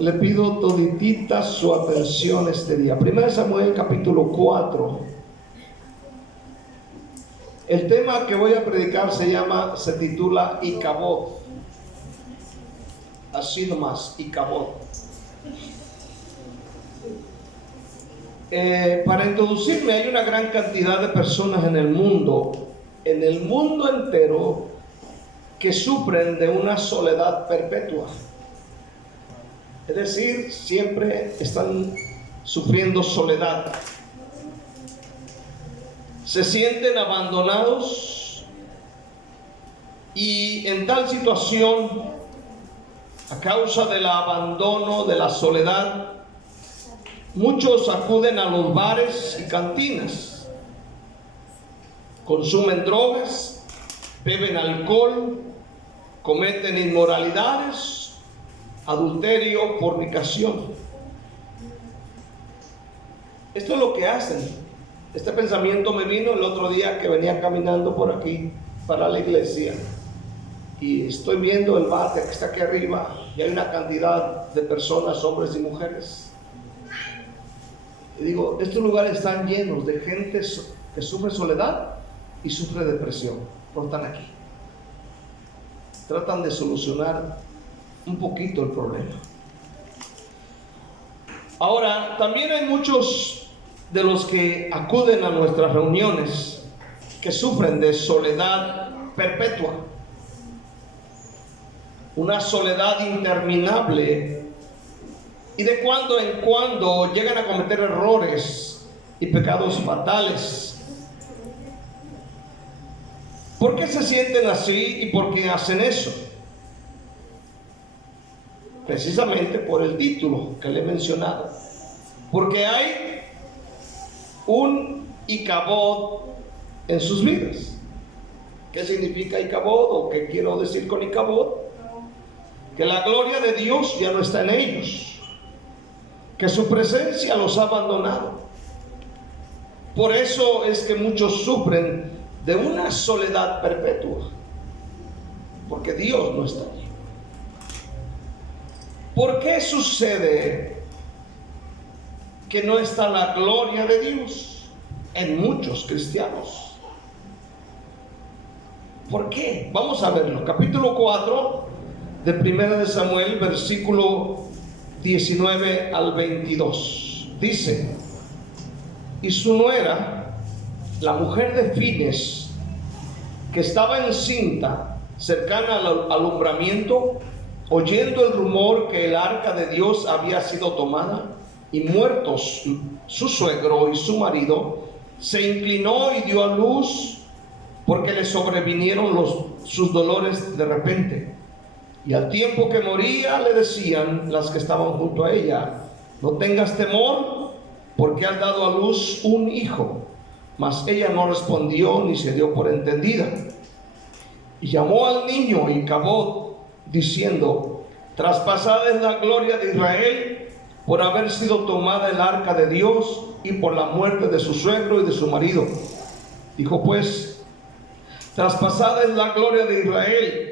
Le pido toditita su atención este día. 1 Samuel capítulo 4. El tema que voy a predicar se titula Icabod. Así nomás, Icabod. Para introducirme, hay una gran cantidad de personas en el mundo entero, que sufren de una soledad perpetua. Es decir, siempre están sufriendo soledad. Se sienten abandonados y en tal situación, a causa del abandono, de la soledad, muchos acuden a los bares y cantinas, consumen drogas, beben alcohol, cometen inmoralidades, adulterio, fornicación. Esto es lo que hacen. Este pensamiento me vino el otro día que venía caminando por aquí para la iglesia, y estoy viendo el bar que está aquí arriba, y hay una cantidad de personas, hombres y mujeres, y digo, estos lugares están llenos de gente que sufre soledad y sufre depresión. No están aquí, tratan de solucionar un poquito el problema. Ahora, también hay muchos de los que acuden a nuestras reuniones que sufren de soledad perpetua, una soledad interminable, y de cuando en cuando llegan a cometer errores y pecados fatales. ¿Por qué se sienten así y por qué hacen eso? Precisamente por el título que le he mencionado, porque hay un Icabod en sus vidas. ¿Qué significa Icabod o qué quiero decir con Icabod? Que la gloria de Dios ya no está en ellos, que su presencia los ha abandonado. Por eso es que muchos sufren de una soledad perpetua, porque Dios no está allí. ¿Por qué sucede que no está la gloria de Dios en muchos cristianos? ¿Por qué? Vamos a verlo. Capítulo 4 de 1 de Samuel, versículo 19 al 22. Dice: y su nuera, la mujer de Fines, que estaba encinta cercana al alumbramiento, oyendo el rumor que el arca de Dios había sido tomada y muertos su suegro y su marido, se inclinó y dio a luz, porque le sobrevinieron sus dolores de repente. Y al tiempo que moría le decían las que estaban junto a ella: no tengas temor, porque has dado a luz un hijo. Mas ella no respondió ni se dio por entendida. Y llamó al niño Icabod, diciendo: traspasada es la gloria de Israel por haber sido tomada el arca de Dios y por la muerte de su suegro y de su marido. Dijo pues: traspasada es la gloria de Israel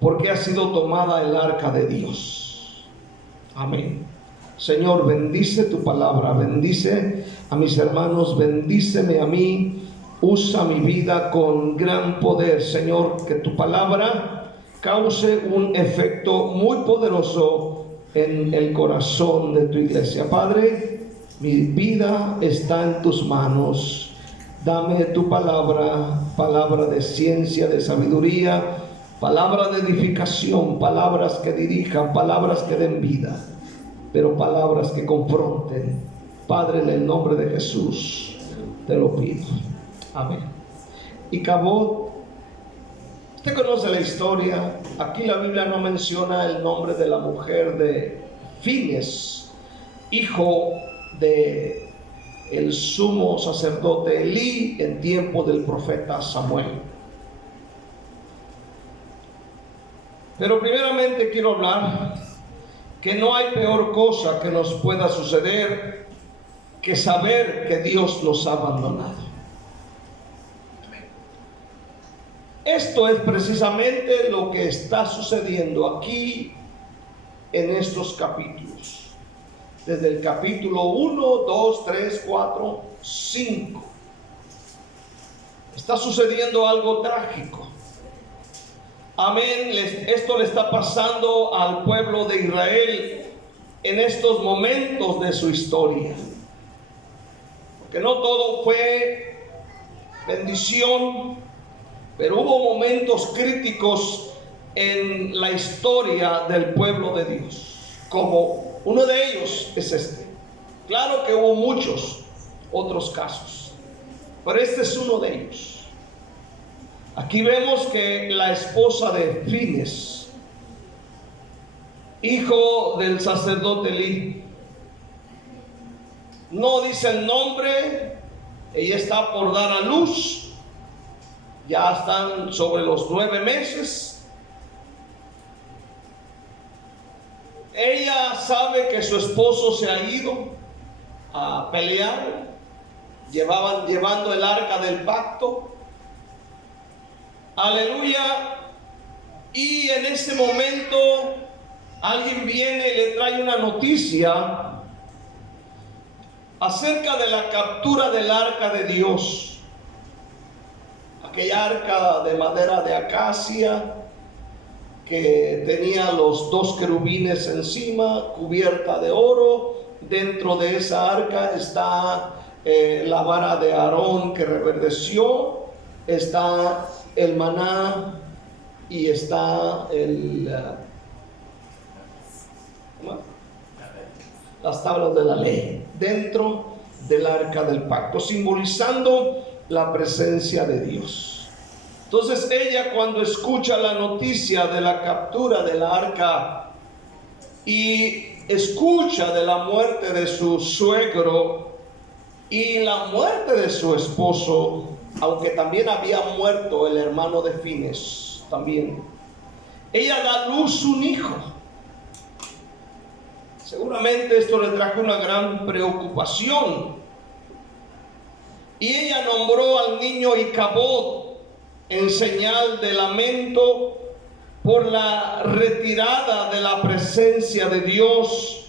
porque ha sido tomada el arca de Dios. Amén. Señor, bendice tu palabra, bendice a mis hermanos, bendíceme a mí, usa mi vida con gran poder, Señor, que tu palabra cause un efecto muy poderoso en el corazón de tu iglesia. Padre, mi vida está en tus manos. Dame tu palabra, palabra de ciencia, de sabiduría, palabra de edificación, palabras que dirijan, palabras que den vida, pero palabras que confronten. Padre, en el nombre de Jesús te lo pido. Amén. Icabod, usted conoce la historia. Aquí la Biblia no menciona el nombre de la mujer de Fines, hijo de el sumo sacerdote Elí en tiempo del profeta Samuel. Pero primeramente quiero hablar que no hay peor cosa que nos pueda suceder que saber que Dios nos ha abandonado. Esto es precisamente lo que está sucediendo aquí en estos capítulos. Desde el capítulo 1, 2, 3, 4, 5. Está sucediendo algo trágico. Amén. Esto le está pasando al pueblo de Israel en estos momentos de su historia. Porque no todo fue bendición, pero hubo momentos críticos en la historia del pueblo de Dios. Como uno de ellos es este. Claro que hubo muchos otros casos, pero este es uno de ellos. Aquí vemos que la esposa de Fines, hijo del sacerdote Elí, no dice el nombre, ella está por dar a luz, ya están sobre los 9 meses. Ella sabe que su esposo se ha ido a pelear, llevando el arca del pacto. Aleluya. Y en ese momento alguien viene y le trae una noticia acerca de la captura del arca de Dios. Aquella arca de madera de acacia que tenía los 2 querubines encima, cubierta de oro. Dentro de esa arca está la vara de Aarón que reverdeció, está el maná y está las tablas de la ley dentro del arca del pacto, simbolizando la presencia de Dios. Entonces ella, cuando escucha la noticia de la captura de la arca y escucha de la muerte de su suegro y la muerte de su esposo, aunque también había muerto el hermano de Fines también, ella da a luz un hijo. Seguramente esto le trajo una gran preocupación, y ella nombró al niño Icabod en señal de lamento por la retirada de la presencia de Dios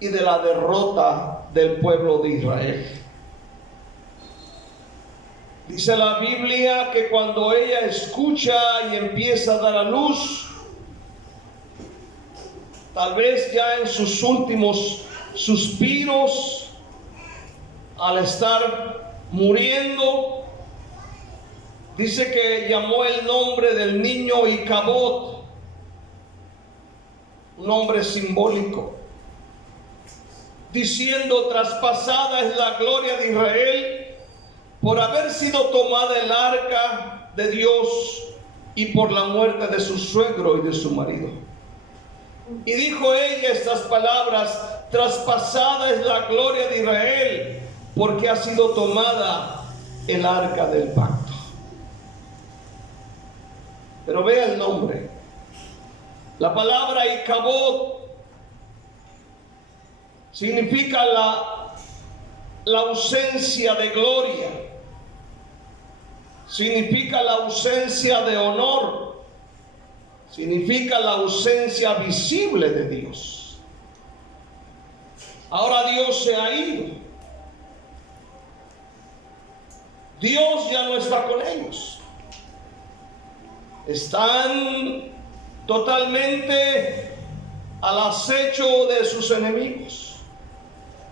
y de la derrota del pueblo de Israel. Dice la Biblia que cuando ella escucha y empieza a dar a luz, tal vez ya en sus últimos suspiros, al estar muriendo, dice que llamó el nombre del niño Icabod, un nombre simbólico, diciendo: traspasada es la gloria de Israel por haber sido tomada el arca de Dios y por la muerte de su suegro y de su marido. Y dijo ella estas palabras: traspasada es la gloria de Israel porque ha sido tomada el arca del pacto. Pero vea el nombre. La palabra Icabod significa la ausencia de gloria, significa la ausencia de honor, significa la ausencia visible de Dios. Ahora Dios se ha ido. Dios ya no está con ellos. Están totalmente al acecho de sus enemigos.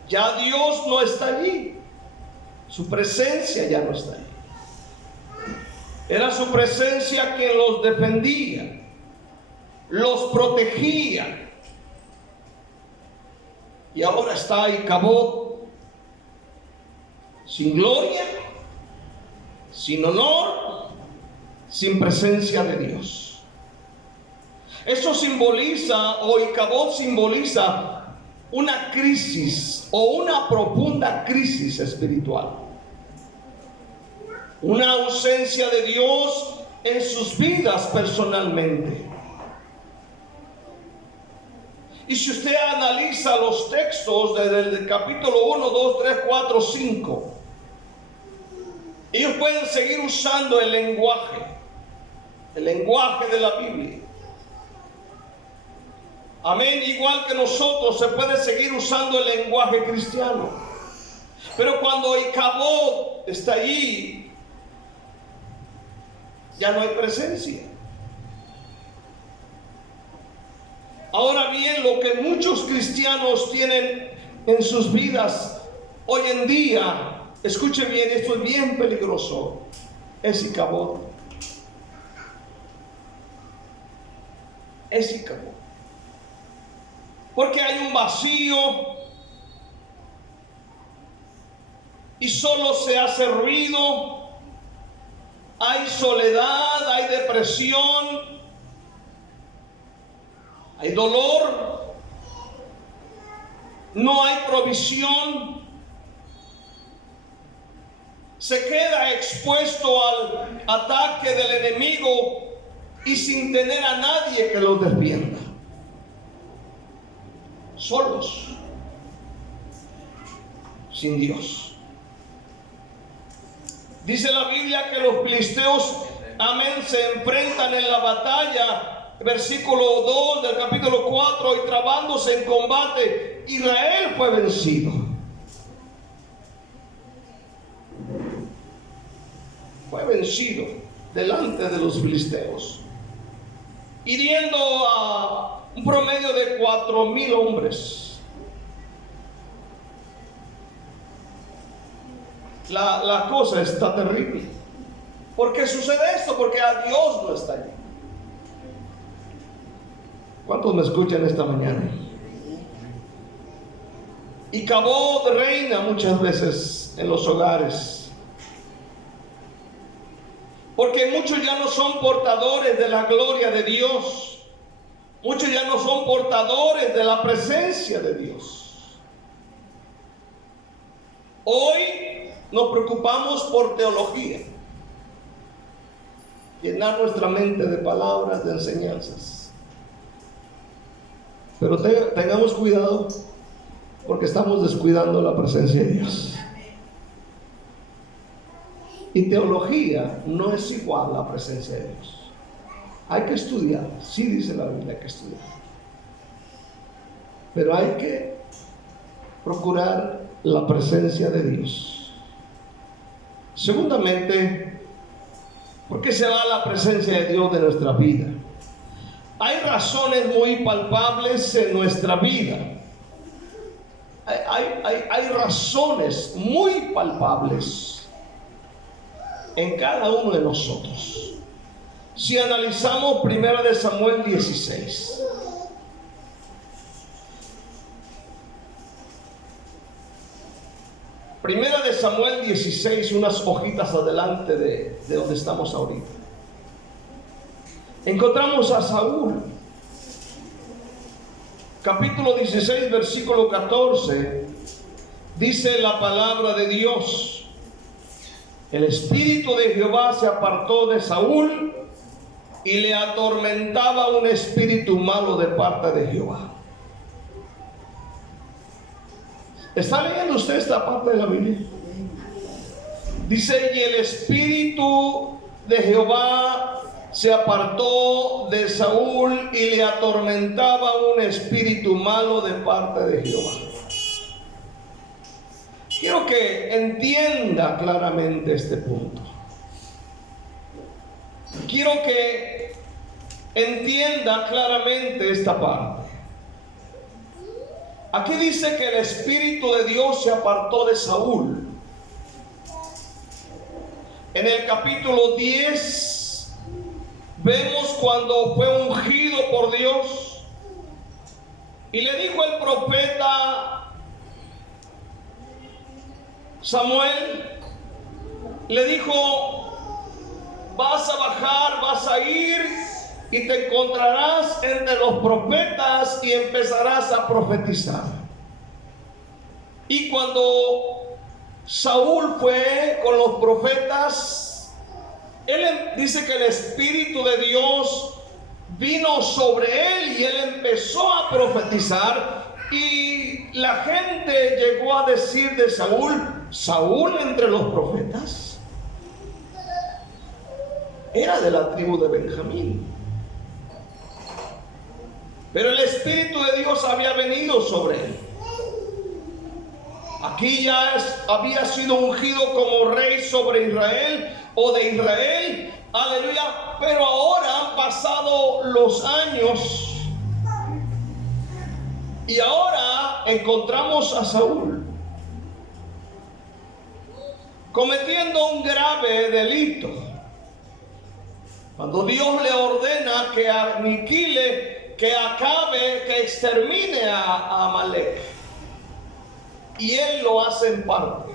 Ya Dios no está allí. Su presencia ya no está allí. Era su presencia quien los defendía, los protegía. Y ahora está Icabod sin gloria, sin honor, sin presencia de Dios. Eso simboliza, o Icabod simboliza, una crisis o una profunda crisis espiritual. Una ausencia de Dios en sus vidas personalmente. Y si usted analiza los textos desde el capítulo 1, 2, 3, 4, 5, ellos pueden seguir usando el lenguaje de la Biblia. Amén. Igual que nosotros se puede seguir usando el lenguaje cristiano. Pero cuando Icabod está allí, ya no hay presencia. Ahora bien, lo que muchos cristianos tienen en sus vidas hoy en día, escuche bien, esto es bien peligroso, es Icabod. Es Icabod. Porque hay un vacío y solo se hace ruido, hay soledad, hay depresión, hay dolor, no hay provisión, se queda expuesto al ataque del enemigo y sin tener a nadie que los defienda, solos, sin Dios. Dice la Biblia que los filisteos, amén, se enfrentan en la batalla. Versículo 2 del capítulo 4, y trabándose en combate, Israel fue vencido. Fue vencido delante de los filisteos, hiriendo a un promedio de 4,000 hombres. La cosa está terrible. ¿Por qué sucede esto? Porque a Dios no está allí. ¿Cuántos me escuchan esta mañana? Icabod reina muchas veces en los hogares, porque muchos ya no son portadores de la gloria de Dios. Muchos ya no son portadores de la presencia de Dios. Hoy nos preocupamos por teología, llenar nuestra mente de palabras, de enseñanzas. Pero tengamos cuidado, porque estamos descuidando la presencia de Dios. Y teología no es igual a la presencia de Dios. Hay que estudiar, sí dice la Biblia, hay que estudiar. Pero hay que procurar la presencia de Dios. Segundamente, ¿por qué se va la presencia de Dios de nuestra vida? Hay razones muy palpables en nuestra vida. Hay razones muy palpables en cada uno de nosotros. Si analizamos 1 de Samuel 16. Primera de Samuel 16, unas hojitas adelante de donde estamos ahorita. Encontramos a Saúl. Capítulo 16, versículo 14. Dice la palabra de Dios: el espíritu de Jehová se apartó de Saúl y le atormentaba un espíritu malo de parte de Jehová. ¿Está leyendo usted esta parte de la Biblia? Dice: y el espíritu de Jehová se apartó de Saúl y le atormentaba un espíritu malo de parte de Jehová. Quiero que entienda claramente este punto. Quiero que entienda claramente esta parte. Aquí dice que el Espíritu de Dios se apartó de Saúl. En el capítulo 10 vemos cuando fue ungido por Dios y le dijo el profeta Samuel, le dijo: vas a bajar, vas a ir y te encontrarás entre los profetas y empezarás a profetizar. Y cuando Saúl fue con los profetas, él dice que el Espíritu de Dios vino sobre él y él empezó a profetizar. Y la gente llegó a decir de Saúl: Saúl entre los profetas. Era de la tribu de Benjamín. pero el Espíritu de Dios había venido sobre él. Aquí ya había sido ungido como rey sobre Israel o de Israel, aleluya, pero ahora han pasado los años y ahora encontramos a Saúl cometiendo un grave delito. Cuando Dios le ordena que aniquile, que acabe, que extermine a Amalek, y él lo hace en parte.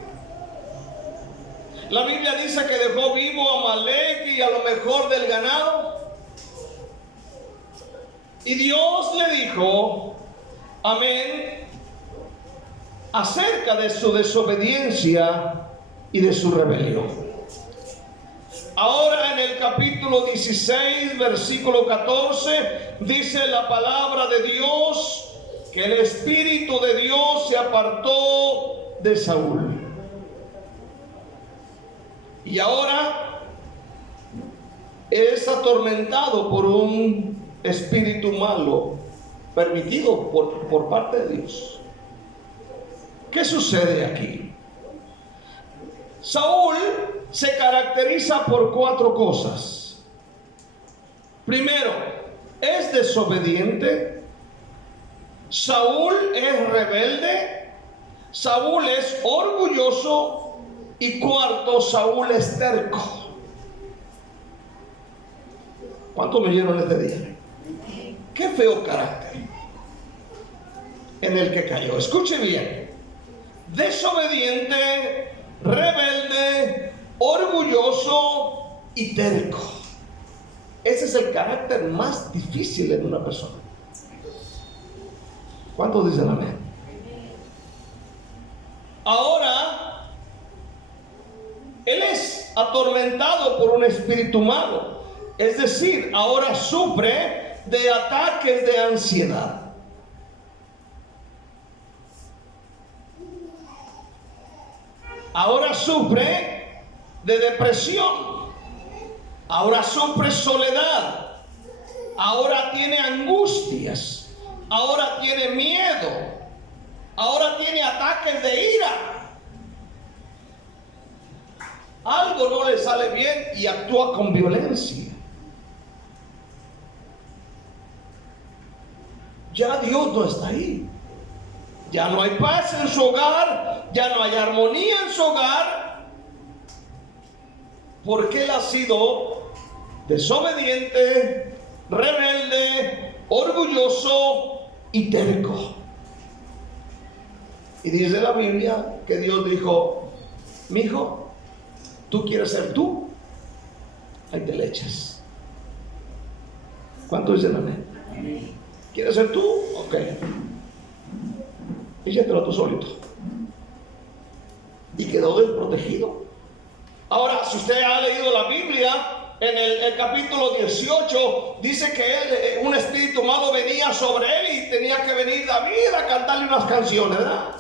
La Biblia dice que dejó vivo a Amalek y a lo mejor del ganado. Y Dios le dijo, amén, acerca de su desobediencia y de su rebelión. Ahora en el capítulo 16, versículo 14, dice la palabra de Dios que el Espíritu de Dios se apartó de Saúl. Y ahora es atormentado por un espíritu malo permitido por parte de Dios. ¿Qué sucede aquí? Saúl se caracteriza por 4 cosas. Primero, es desobediente. Saúl es rebelde. Saúl es orgulloso. Y cuarto, Saúl es terco. ¿Cuántos me oyeron este día? Qué feo carácter en el que cayó. Escuche bien. Desobediente, rebelde, orgulloso y terco. Ese es el carácter más difícil en una persona. ¿Cuántos dicen amén? Ahora, él es atormentado por un espíritu malo. Es decir, ahora sufre de ataques de ansiedad. Ahora sufre de depresión. Ahora sufre soledad. Ahora tiene angustias. Ahora tiene miedo. Ahora tiene ataques de ira. Algo no le sale bien y actúa con violencia. Ya Dios no está ahí. Ya no hay paz en su hogar. Ya no hay armonía en su hogar. Porque él ha sido desobediente, rebelde, orgulloso y terco. Y dice la Biblia que Dios dijo: mi hijo, ¿tú quieres ser tú? Ahí te le echas. ¿Cuántos dicen amén? ¿Quieres ser tú? Ok. Échatelo tú solito. Y quedó desprotegido. Ahora, si usted ha leído la Biblia, en el capítulo 18, dice que un espíritu malo venía sobre él y tenía que venir David a cantarle unas canciones, ¿verdad?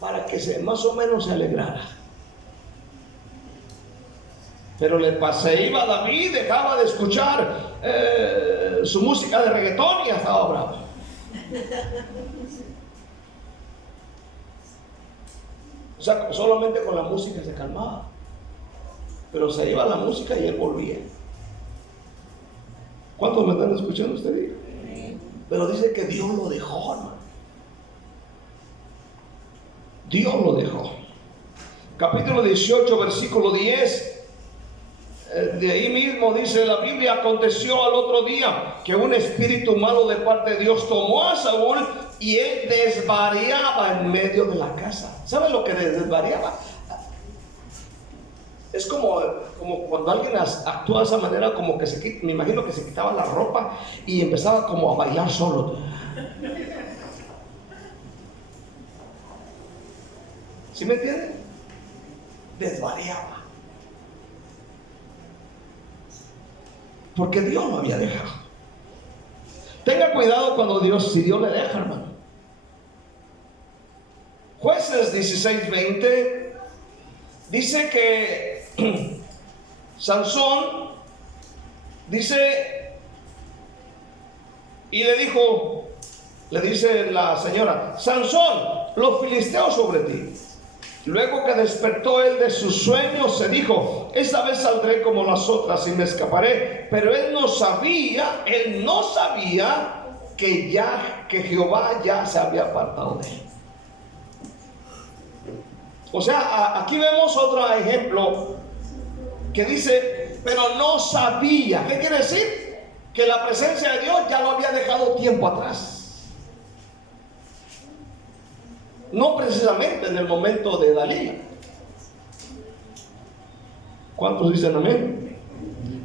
Para que más o menos se alegrara. Pero se iba David, dejaba de escuchar su música de reggaetón y estaba bravo. O sea, solamente con la música se calmaba. Pero se iba la música y él volvía. ¿Cuántos me están escuchando ustedes? Pero dice que Dios lo dejó, hermano. Dios lo dejó. Capítulo 18, versículo 10. De ahí mismo dice la Biblia: aconteció al otro día que un espíritu malo de parte de Dios tomó a Saúl y él desvariaba en medio de la casa. ¿Sabe lo que desvariaba? Es como cuando alguien actúa de esa manera, como que me imagino que se quitaba la ropa y empezaba como a bailar solo. ¿Sí me entienden? Desvariaba. Porque Dios lo había dejado. Tenga cuidado si Dios le deja, hermano. Jueces 16:20 dice que Sansón Dice, y le dice la señora: Sansón, los filisteos sobre ti. Luego que despertó él de sus sueños, se dijo: esta vez saldré como las otras y me escaparé. Pero él no sabía que Jehová ya se había apartado de él. O sea, aquí vemos otro ejemplo que dice, pero no sabía. ¿Qué quiere decir? Que la presencia de Dios ya lo había dejado tiempo atrás. No precisamente en el momento de Dalila. ¿Cuántos dicen amén?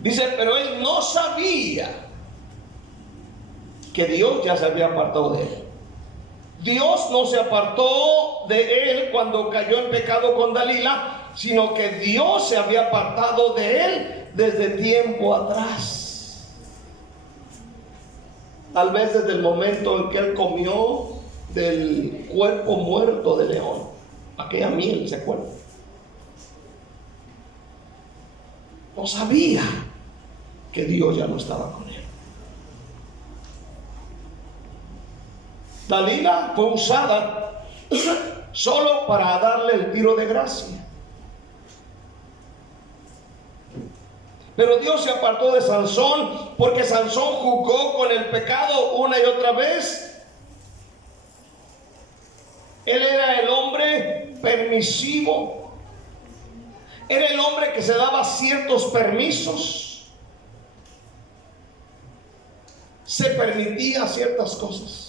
Dice, pero él no sabía que Dios ya se había apartado de él. Dios no se apartó de él cuando cayó en pecado con Dalila, sino que Dios se había apartado de él desde tiempo atrás. Tal vez desde el momento en que él comió del cuerpo muerto de león, aquella miel, ¿se acuerdan? No sabía que Dios ya no estaba con él. Dalila fue usada solo para darle el tiro de gracia. Pero Dios se apartó de Sansón porque Sansón jugó con el pecado una y otra vez. Él era el hombre permisivo. Era el hombre que se daba ciertos permisos. Se permitía ciertas cosas.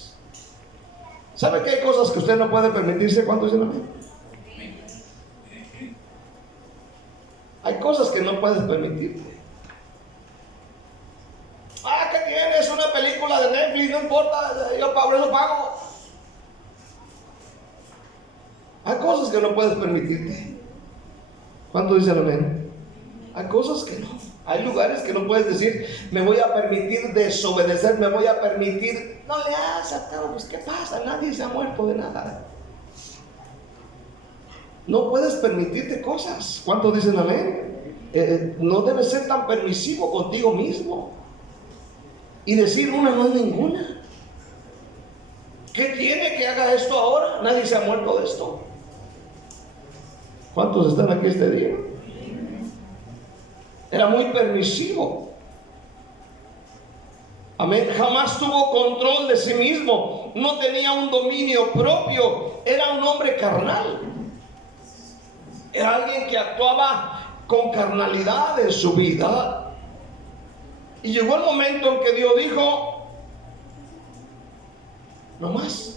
¿Sabe que hay cosas que usted no puede permitirse? ¿Cuánto dicen amén? Hay cosas que no puedes permitirte. ¿Qué tienes? Una película de Netflix, no importa, yo por eso pago. Hay cosas que no puedes permitirte. ¿Cuánto dicen amén? Hay cosas que no. Hay lugares que no puedes decir, me voy a permitir desobedecer, me voy a permitir. No le hagas, pues ¿qué pasa? Nadie se ha muerto de nada. No puedes permitirte cosas. ¿Cuántos dicen amén? No debes ser tan permisivo contigo mismo y decir una no es ninguna. ¿Qué tiene que haga esto ahora? Nadie se ha muerto de esto. ¿Cuántos están aquí este día? Era muy permisivo. Amén. Jamás tuvo control de sí mismo. No tenía un dominio propio. Era un hombre carnal. Era alguien que actuaba con carnalidad en su vida. Y llegó el momento en que Dios dijo: no más.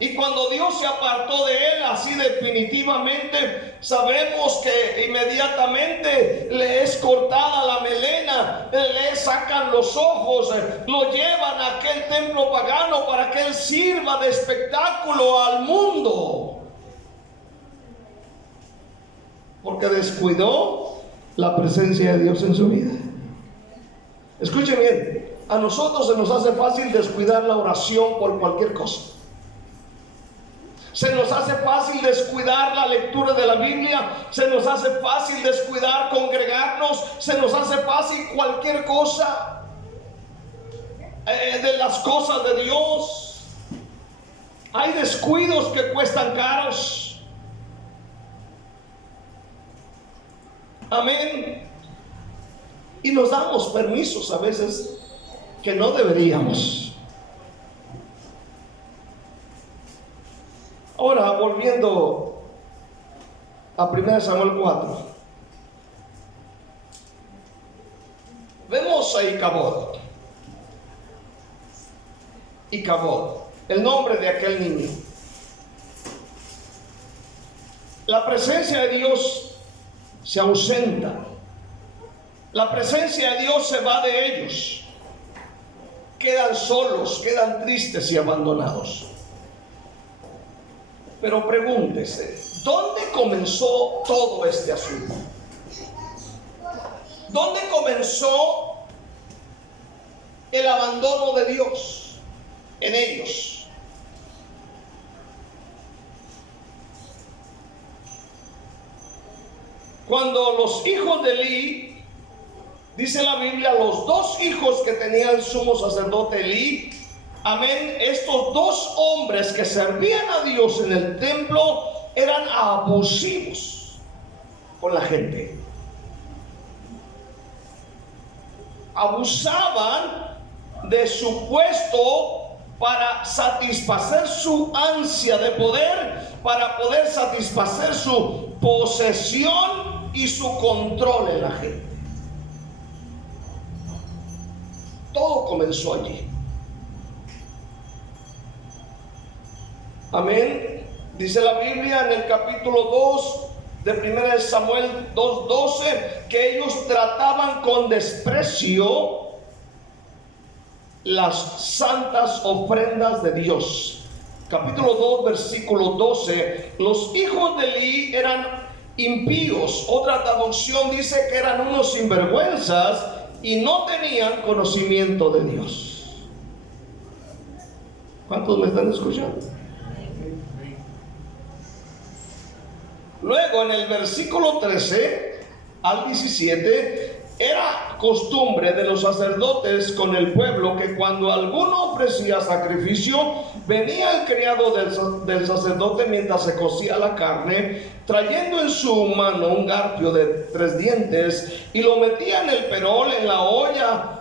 Y cuando Dios se apartó de él así definitivamente, sabemos que inmediatamente le es cortada la melena, le sacan los ojos, lo llevan a aquel templo pagano para que él sirva de espectáculo al mundo, porque descuidó la presencia de Dios en su vida. Escuchen bien, a nosotros se nos hace fácil descuidar la oración por cualquier cosa. Se nos hace fácil descuidar la lectura de la Biblia. Se nos hace fácil descuidar congregarnos. Se nos hace fácil cualquier cosa de las cosas de Dios. Hay descuidos que cuestan caros. Amén. Y nos damos permisos a veces que no deberíamos. Ahora, volviendo a 1 Samuel 4, vemos a Icabod, el nombre de aquel niño. La presencia de Dios se ausenta. La presencia de Dios se va de ellos. Quedan solos, quedan tristes y abandonados. Pero pregúntese, ¿dónde comenzó todo este asunto? ¿Dónde comenzó el abandono de Dios en ellos? Cuando los hijos de Elí dice la Biblia, los dos hijos que tenía el sumo sacerdote Elí, amén, estos dos hombres que servían a Dios en el templo eran abusivos con la gente. Abusaban de su puesto para satisfacer su ansia de poder, para poder satisfacer su posesión y su control en la gente. Todo comenzó allí. Amén. Dice la Biblia en el capítulo 2 de 1 de Samuel 2:12 que ellos trataban con desprecio las santas ofrendas de Dios. Capítulo 2 versículo 12, los hijos de Elí eran impíos. Otra traducción dice que eran unos sinvergüenzas y no tenían conocimiento de Dios. ¿Cuántos me están escuchando? Luego en el versículo 13 al 17, era costumbre de los sacerdotes con el pueblo que cuando alguno ofrecía sacrificio, venía el criado del sacerdote mientras se cocía la carne, trayendo en su mano un garfio de 3 dientes, y lo metía en el perol, en la olla,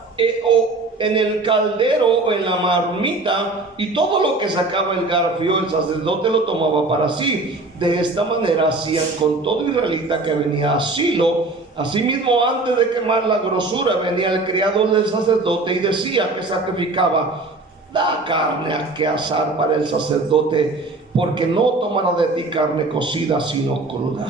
o en el caldero o en la marmita, y todo lo que sacaba el garfio el sacerdote lo tomaba para sí. De esta manera hacían con todo israelita que venía a Silo. Asimismo, antes de quemar la grosura, venía el criado del sacerdote y decía que sacrificaba: da carne a que asar para el sacerdote, porque no tomará de ti carne cocida sino cruda.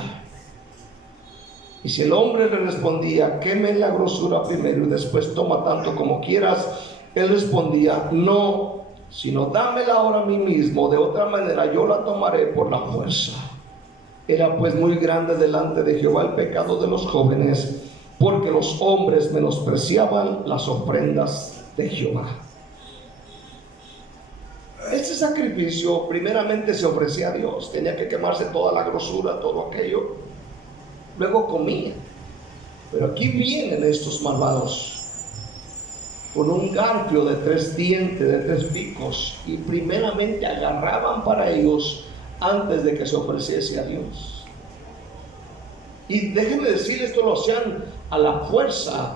Y si el hombre le respondía: queme la grosura primero y después toma tanto como quieras, él respondía: no, sino dámela ahora a mí mismo, de otra manera yo la tomaré por la fuerza. Era pues muy grande delante de Jehová el pecado de los jóvenes, porque los hombres menospreciaban las ofrendas de Jehová. Este sacrificio primeramente se ofrecía a Dios, tenía que quemarse toda la grosura, todo aquello. Luego comían. Pero aquí vienen estos malvados con un garfio de 3 dientes, de 3 picos, y primeramente agarraban para ellos antes de que se ofreciese a Dios. Y déjenme decir, esto lo hacían a la fuerza.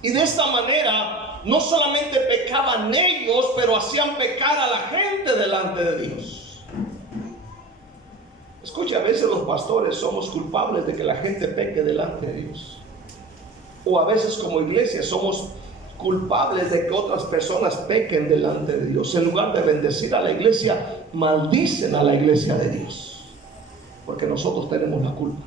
Y de esta manera no solamente pecaban ellos, pero hacían pecar a la gente delante de Dios. Escucha, a veces los pastores somos culpables de que la gente peque delante de Dios. O a veces como iglesia somos culpables de que otras personas pequen delante de Dios. En lugar de bendecir a la iglesia, maldicen a la iglesia de Dios, porque nosotros tenemos la culpa.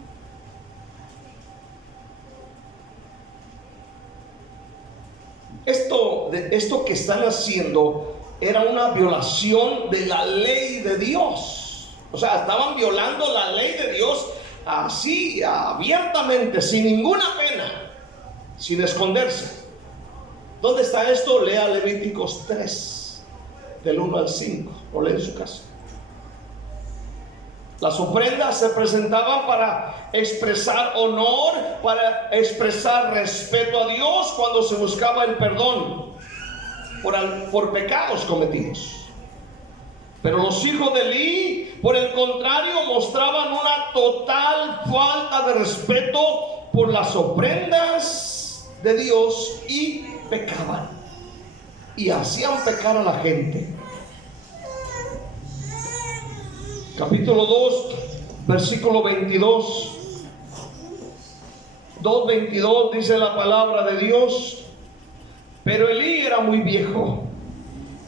Esto que están haciendo era una violación de la ley de Dios. O sea, estaban violando la ley de Dios así, abiertamente, sin ninguna pena, sin esconderse. ¿Dónde está esto? Lea Levíticos 3, del 1 al 5, o lee en su casa. Las ofrendas se presentaban para expresar honor, para expresar respeto a Dios cuando se buscaba el perdón por pecados cometidos. Pero los hijos de Elí, por el contrario, mostraban una total falta de respeto por las ofrendas de Dios y pecaban y hacían pecar a la gente. Capítulo 2, versículo 22. 2:22 dice la palabra de Dios: pero Elí era muy viejo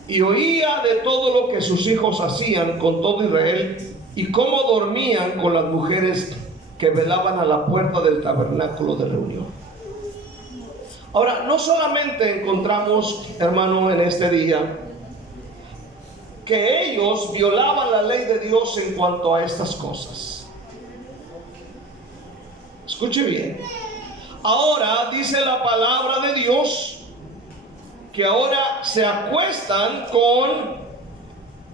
y oía de todo lo que sus hijos hacían con todo Israel y cómo dormían con las mujeres que velaban a la puerta del tabernáculo de reunión. Ahora, no solamente encontramos, hermano, en este día que ellos violaban la ley de Dios en cuanto a estas cosas. Escuche bien. Ahora dice la palabra de Dios que ahora se acuestan con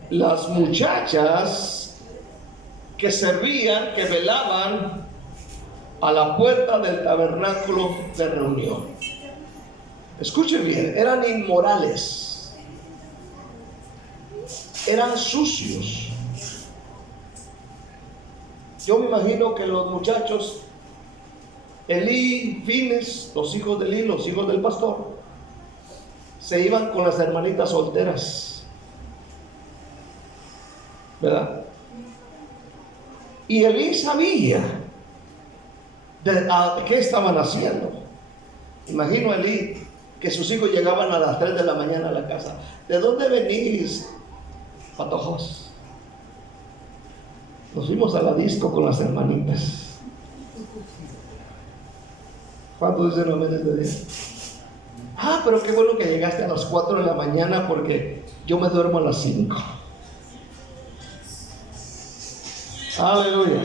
las muchachas que servían, que velaban a la puerta del tabernáculo de reunión. Escuchen bien, eran inmorales, eran sucios. Yo me imagino que los muchachos, Elí, Fines, los hijos de Elí, los hijos del pastor, se iban con las hermanitas solteras, ¿verdad? Y Elí sabía qué estaban haciendo. Imagino a Elí que sus hijos llegaban a las 3 de la mañana a la casa. ¿De dónde venís, patojos? Nos fuimos a la disco con las hermanitas. ¿Cuántos dicen amén este día? Ah, pero qué bueno que llegaste a las 4 de la mañana porque yo me duermo a las 5. Aleluya.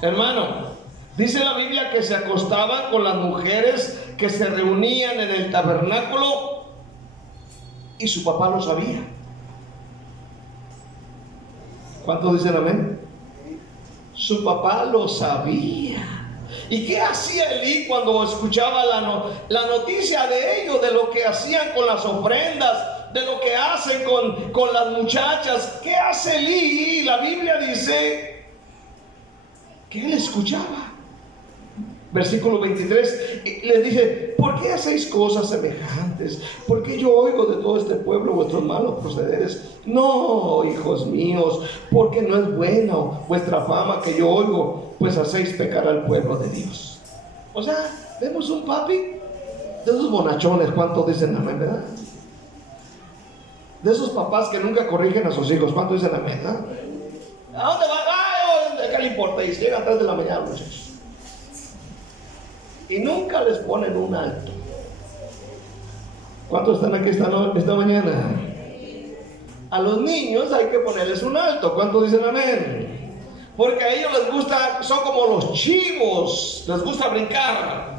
Hermano, dice la Biblia que se acostaban con las mujeres que se reunían en el tabernáculo y su papá lo sabía. ¿Cuántos dicen amén? Su papá lo sabía. ¿Y qué hacía Elí cuando escuchaba la noticia de ellos, de lo que hacían con las ofrendas, de lo que hacen con las muchachas? ¿Qué hace Elí? La Biblia dice que él escuchaba. Versículo 23, les dice: ¿por qué hacéis cosas semejantes? ¿Por qué yo oigo de todo este pueblo vuestros malos procederes? No, hijos míos, porque no es buena vuestra fama que yo oigo, pues hacéis pecar al pueblo de Dios. O sea, vemos un papi de esos bonachones. ¿Cuántos dicen amén, verdad? De esos papás que nunca corrigen a sus hijos. ¿Cuántos dicen amén, verdad? ¿A dónde van? ¿Qué le importa? Y llegan a 3 de la mañana, muchachos. Y nunca les ponen un alto. ¿Cuántos están aquí esta mañana? A los niños hay que ponerles un alto. ¿Cuántos dicen amén? Porque a ellos les gusta, son como los chivos, les gusta brincar.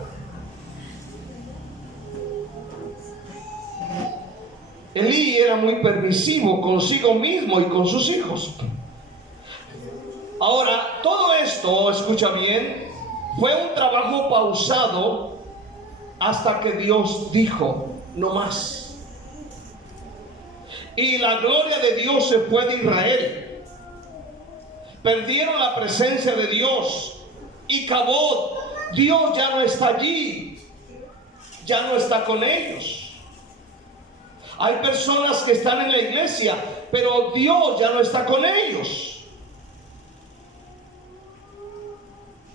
Elí era muy permisivo consigo mismo y con sus hijos. Ahora, todo esto, escucha bien, fue un trabajo pausado hasta que Dios dijo: no más. Y la gloria de Dios se fue de Israel. Perdieron la presencia de Dios. Y Cabot, Dios ya no está allí, ya no está con ellos. Hay personas que están en la iglesia, pero Dios ya no está con ellos.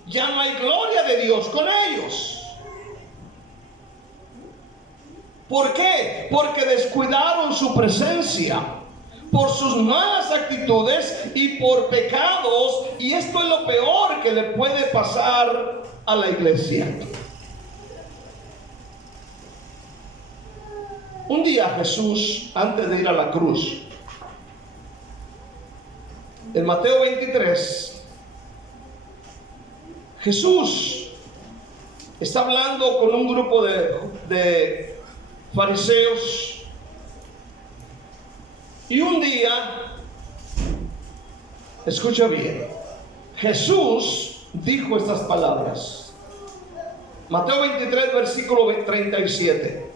Ya no hay gloria de Dios con ellos. ¿Por qué? Porque descuidaron su presencia por sus malas actitudes y por pecados. Y esto es lo peor que le puede pasar a la iglesia. Un día Jesús, antes de ir a la cruz, en Mateo 23, Jesús está hablando con un grupo de fariseos. Y un día, escucha bien, Jesús dijo estas palabras. Mateo 23, versículo 37.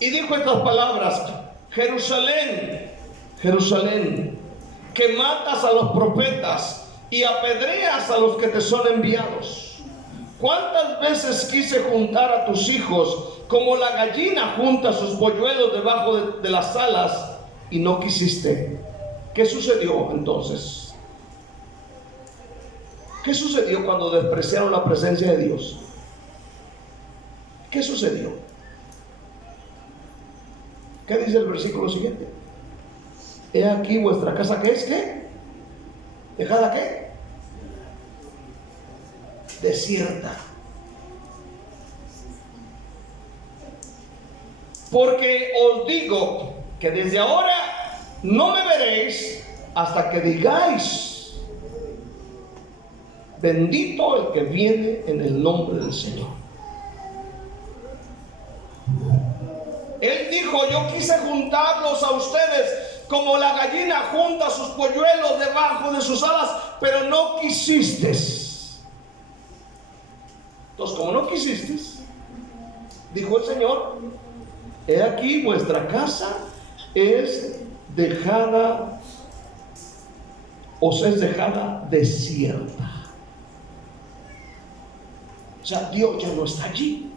Y dijo estas palabras: Jerusalén, Jerusalén, que matas a los profetas y apedreas a los que te son enviados. ¿Cuántas veces quise juntar a tus hijos como la gallina junta sus polluelos debajo de las alas, y no quisiste? ¿Qué sucedió entonces? ¿Qué sucedió cuando despreciaron la presencia de Dios? ¿Qué sucedió? ¿Qué dice el versículo siguiente? He aquí vuestra casa, ¿qué es? ¿Qué? ¿Dejada qué? Desierta. Porque os digo que desde ahora no me veréis hasta que digáis: bendito el que viene en el nombre del Señor. Él dijo: yo quise juntarlos a ustedes como la gallina junta sus polluelos debajo de sus alas, pero no quisiste. Entonces, como no quisiste, dijo el Señor, he aquí vuestra casa es dejada, os es dejada desierta. O sea, Dios ya no está allí.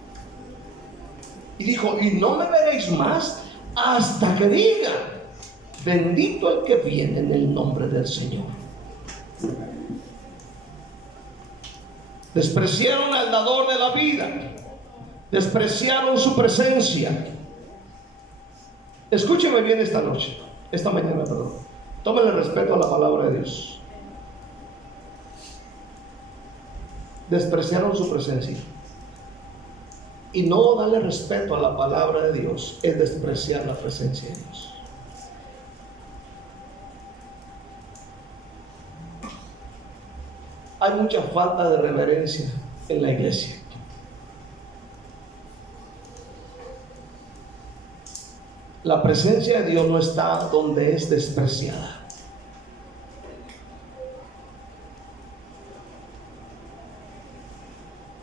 Y dijo, y no me veréis más hasta que diga, bendito el que viene en el nombre del Señor. Despreciaron al dador de la vida, despreciaron su presencia. Escúcheme bien esta noche, esta mañana, perdón. Tómenle respeto a la palabra de Dios. Despreciaron su presencia. Y no darle respeto a la palabra de Dios es despreciar la presencia de Dios. Hay mucha falta de reverencia en la iglesia. La presencia de Dios no está donde es despreciada.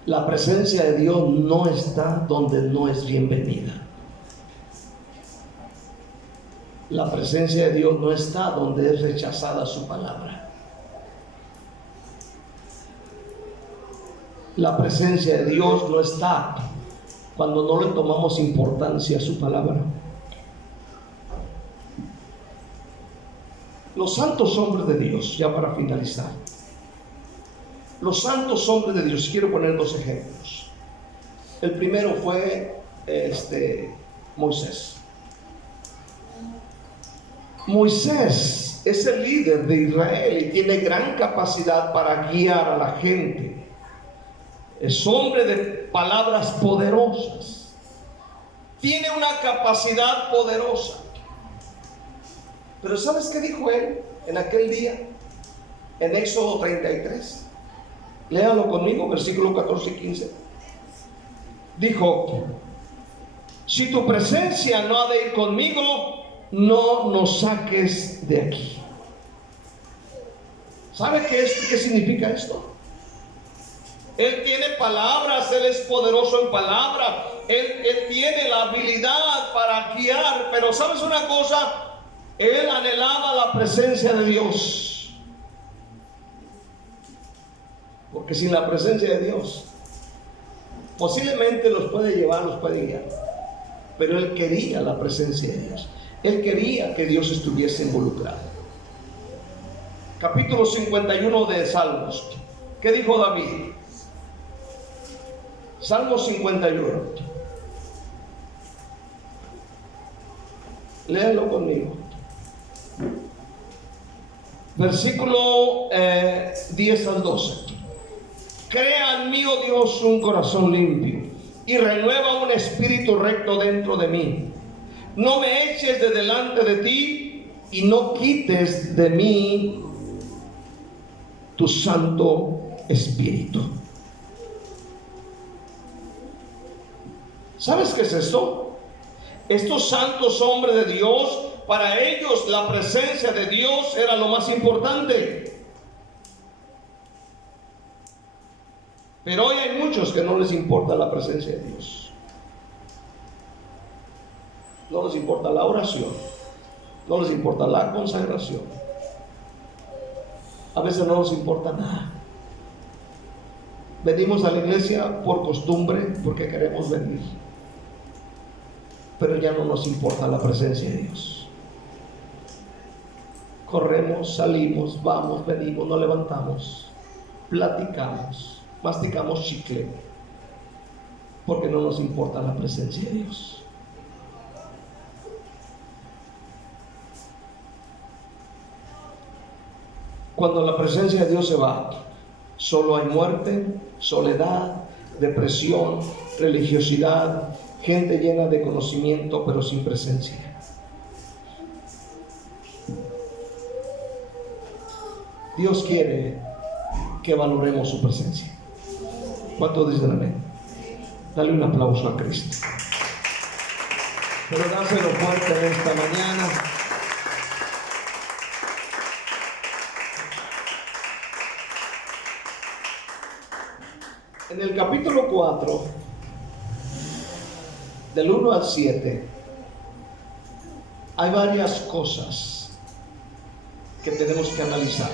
La presencia de Dios no está donde no es bienvenida. La presencia de Dios no está donde es rechazada su palabra. La presencia de Dios no está cuando no le tomamos importancia a su palabra. Los santos hombres de Dios, ya para finalizar, los santos hombres de Dios, quiero poner dos ejemplos. El primero fue Moisés. Moisés es el líder de Israel y tiene gran capacidad para guiar a la gente. Es hombre de palabras poderosas. Tiene una capacidad poderosa. Pero ¿sabes qué dijo él en aquel día? En Éxodo 33. Léalo conmigo, versículos 14 y 15. Dijo, si tu presencia no ha de ir conmigo, no nos saques de aquí. ¿Sabe qué significa esto? Él tiene palabras, él es poderoso en palabra, él tiene la habilidad para guiar, pero ¿sabes una cosa? Él anhelaba la presencia de Dios. Porque sin la presencia de Dios, posiblemente los puede llevar, los puede guiar. Pero él quería la presencia de Dios. Él quería que Dios estuviese involucrado. Capítulo 51 de Salmos. ¿Qué dijo David? Salmo 51. Léanlo conmigo. Versículo 10 al 12. Crea en mí, oh Dios, un corazón limpio y renueva un espíritu recto dentro de mí. No me eches de delante de ti y no quites de mí tu Santo Espíritu. ¿Sabes qué es esto? Estos santos hombres de Dios, para ellos la presencia de Dios era lo más importante. Pero hoy hay muchos que no les importa la presencia de Dios. No les importa la oración. No les importa la consagración. A veces no nos importa nada. Venimos a la iglesia por costumbre, porque queremos venir. Pero ya no nos importa la presencia de Dios. Corremos, salimos, vamos, venimos, nos levantamos, platicamos, masticamos chicle, porque no nos importa la presencia de Dios. Cuando la presencia de Dios se va, solo hay muerte, soledad, depresión, religiosidad, gente llena de conocimiento pero sin presencia. Dios quiere que valoremos su presencia. ¿Cuántos dicen amén? Dale un aplauso a Cristo. Pero dáselo fuerte en esta mañana. En el capítulo 4, del 1 al 7, hay varias cosas que tenemos que analizar.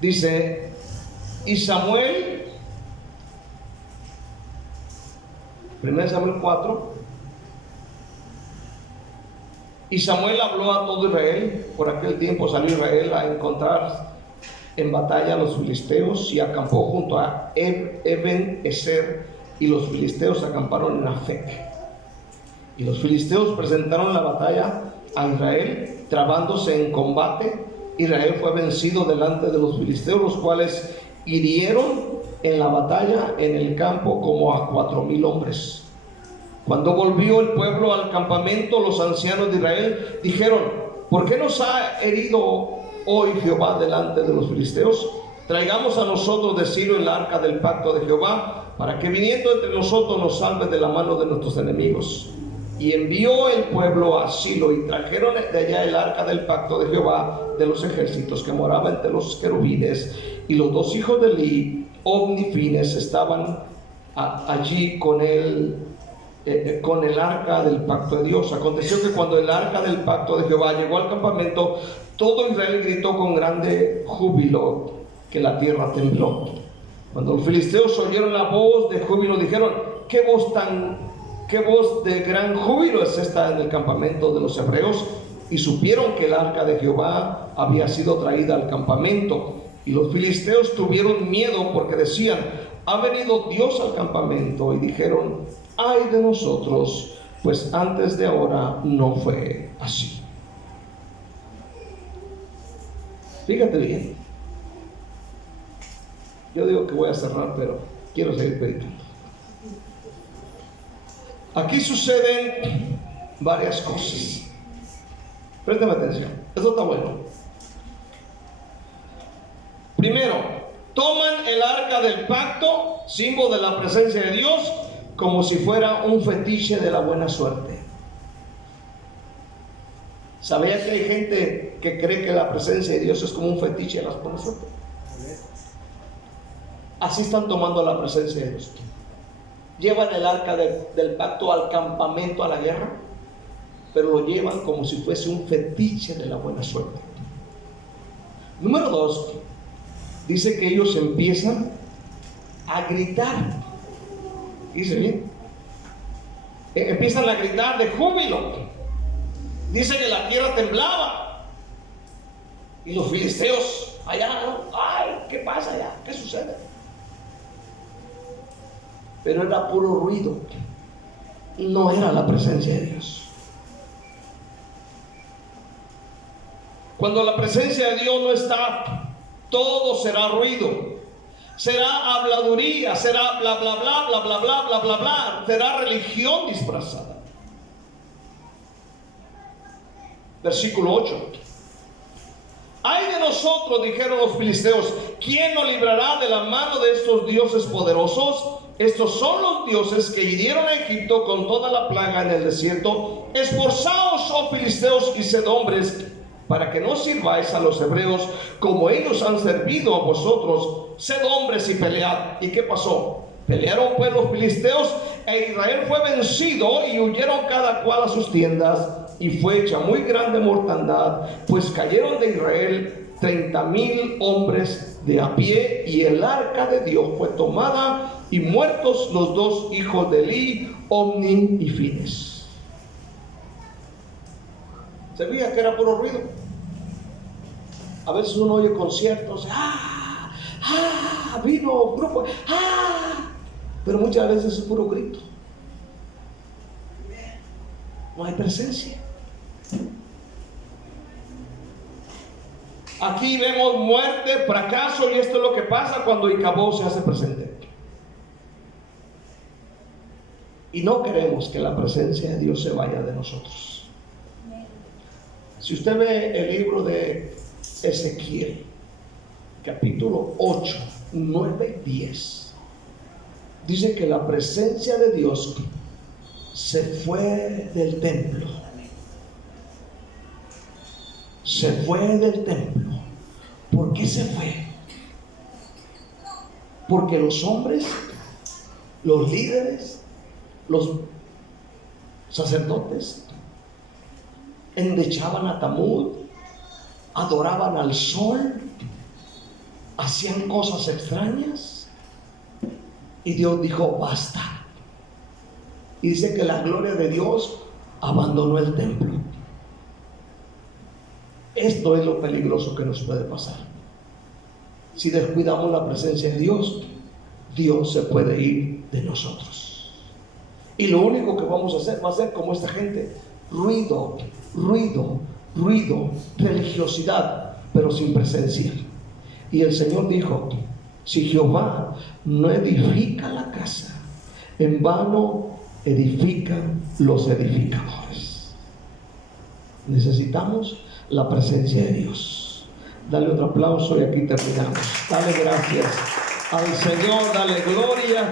Dice, y Samuel, 1 Samuel 4, y Samuel habló a todo Israel. Por aquel tiempo salió Israel a encontrar en batalla a los filisteos y acampó junto a Eben Ezer, y los filisteos acamparon en Afec. Y los filisteos presentaron la batalla a Israel, trabándose en combate. Israel fue vencido delante de los filisteos, los cuales hirieron en la batalla en el campo como a 4,000 hombres. Cuando volvió el pueblo al campamento, los ancianos de Israel dijeron: ¿por qué nos ha herido hoy Jehová delante de los filisteos? Traigamos a nosotros de Silo el arca del pacto de Jehová, para que viniendo entre nosotros nos salve de la mano de nuestros enemigos. Y envió el pueblo a Silo, y trajeron de allá el arca del pacto de Jehová de los ejércitos, que moraba entre los querubines. Y los 2 hijos de Eli, Ofni y Fines, estaban allí con el arca del pacto de Dios. Aconteció que cuando el arca del pacto de Jehová llegó al campamento, todo Israel gritó con grande júbilo, que la tierra tembló. Cuando los filisteos oyeron la voz de júbilo, dijeron: ¿qué voz de gran júbilo es esta en el campamento de los hebreos? Y supieron que el arca de Jehová había sido traída al campamento. Y los filisteos tuvieron miedo, porque decían: ha venido Dios al campamento. Y dijeron: ay de nosotros, pues antes de ahora no fue así. Fíjate bien. Yo digo que voy a cerrar, pero quiero seguir predicando. Aquí suceden varias cosas. Préstame atención, esto está bueno. Primero, toman el arca del pacto, símbolo de la presencia de Dios, como si fuera un fetiche de la buena suerte. ¿Sabía que hay gente que cree que la presencia de Dios es como un fetiche de la buena suerte? Así están tomando la presencia de Dios. Llevan el arca del pacto al campamento, a la guerra, pero lo llevan como si fuese un fetiche de la buena suerte. Número 2, dice que ellos empiezan a gritar. Dice bien, empiezan a gritar de júbilo. Dice que la tierra temblaba. Y los filisteos allá, ay, ¿qué pasa allá? ¿Qué sucede? Pero era puro ruido, no era la presencia de Dios. Cuando la presencia de Dios no está, todo será ruido, será habladuría, será bla bla bla bla bla bla bla bla bla, será religión disfrazada. Versículo 8. Ay de nosotros, dijeron los filisteos, ¿quién nos librará de la mano de estos dioses poderosos? Estos son los dioses que hirieron a Egipto con toda la plaga en el desierto. Esforzaos, oh filisteos, y sed hombres, para que no sirváis a los hebreos como ellos han servido a vosotros. Sed hombres y pelead. ¿Y qué pasó? Pelearon pues los filisteos, e Israel fue vencido, y huyeron cada cual a sus tiendas, y fue hecha muy grande mortandad, pues cayeron de Israel 30,000 hombres de a pie, y el arca de Dios fue tomada, y muertos los 2 hijos de Eli, Ofni y Fines. Se veía que era puro ruido. A veces uno oye conciertos, vino grupo, pero muchas veces es puro grito. No hay presencia. Aquí vemos muerte, fracaso, y esto es lo que pasa cuando Icabod se hace presente. Y no queremos que la presencia de Dios se vaya de nosotros. Si usted ve el libro de Ezequiel, capítulo 8, 9 y 10, dice que la presencia de Dios se fue del templo. Se fue del templo. ¿Por qué se fue? Porque los hombres, los líderes, los sacerdotes endechaban a Tamuz, adoraban al sol, hacían cosas extrañas, y Dios dijo basta. Y dice que la gloria de Dios abandonó el templo. Esto es lo peligroso que nos puede pasar. Si descuidamos la presencia de Dios, Dios se puede ir de nosotros. Y lo único que vamos a hacer va a ser como esta gente: ruido, ruido, ruido, religiosidad, pero sin presencia. Y el Señor dijo: si Jehová no edifica la casa, en vano edifican los edificadores. Necesitamos la presencia de Dios. Dale otro aplauso y aquí terminamos. Dale gracias al Señor, dale gloria.